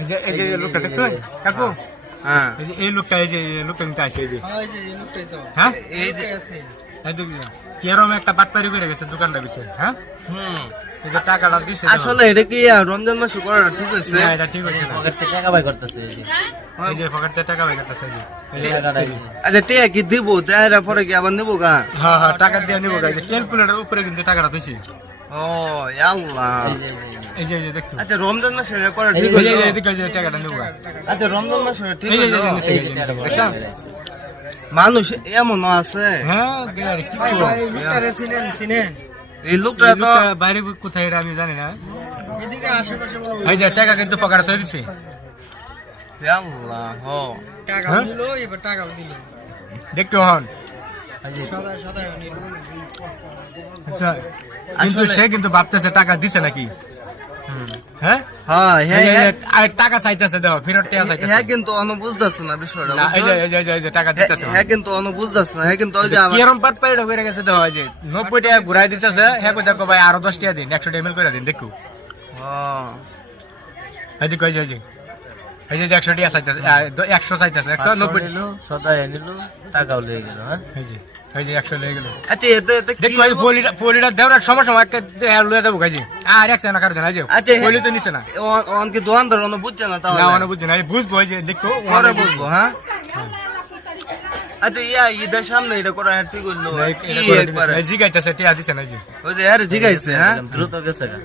এই যে লোকটা দেখছো কাকু? হ্যাঁ এই লোকটা কিন্তু আসে হ্যাঁ এই যে কেরম একটা বাটপারি করে গেছে দোকানটার ভিতরে। হ্যাঁ এই যে টাকাটা দিছে আসলে এটা কি রমজান মাসে করাটা ঠিক হয়েছে? না, এটা ঠিক হয়েছে না। পকেট থেকে টাকা বাই করতেছে এই যে পকেটে টাকা বের করতেছে এই যে। আচ্ছা টিয়া কি দিব দেয় পরে কি আবার নিবো গা? হ্যাঁ হ্যাঁ, টাকা দিয়ে নিবো গাইজ। ক্যালকুলেটর উপরে কিন্তু টাকাটা দিছি। ও আল্লাহ। এই যে দেখো। আচ্ছা রমজান মাসে এটা করা ঠিক এই হয়েছে? যে এদিকে এই যে টাকাটা নিবো গা। আচ্ছা রমজান মাসে ঠিক এই যে হয়েছে? দেখছো? মানুষ এমন আছে। হ্যাঁ কি করবো? এই লোকটা এই তো লোকটা বাইরে কোথায় এটা আমি জানি না। এই যে টাকা কিন্তু পকেটে থয়ে দিছি। আল্লাহ হ হ্যাঁ? দেখতে হন। আচ্ছা কিন্তু সে কিন্তু ভাবতেছে টাকা দিছে নাকি। হ্যাঁ হ্যাঁ এই যে হ্যাঁ আর টাকা চাইতেছে, দেখো ফেরত টাকা চাইতেছে। হ্যাঁ কিন্তু অন বুঝতেছে না বিষয়টা। না, এই যে টাকা দিতেছে। হ্যাঁ কিন্তু অন বুঝতেছে না। হ্যাঁ কিন্তু ওই যে আমার কিরম পাট পাইড় হয়ে গেছে, দেখো এই যে 90 টাকা ঘুরাই দিতেছে। হ্যাঁ কই দেখো ভাই আরো 10 টাকা দিন, 100 ml করে দিন দেখো। এদিকে এই যে 100 টাকা চাইতেছে, 100 চাইতেছে, 190 নিল সদাই নিল টাকাও লয়ে গেল। হ্যাঁ এই যে 100 লয়ে গেল। আচ্ছা এতে এতে কি দেখো এই পলিটা দেওয়ার সময় একটা লয়ে যাবো গাইজি। আর এক না কারো জানা যে আচ্ছা, পলি তো নিছে না। অন কি দোকানদার অন বুঝছে না তাহলে? না মানে বুঝছে না, এই বুঝবো এই যে দেখো পরে বুঝবো। হ্যাঁ আচ্ছা ঈদের সামনে এটা করা ঠিক হইলো কি একবার জিগাইতেছে টিয়া দিছে না যে। ওই যে আরে জিগাইছে। হ্যাঁ দ্রুত গেছে গা।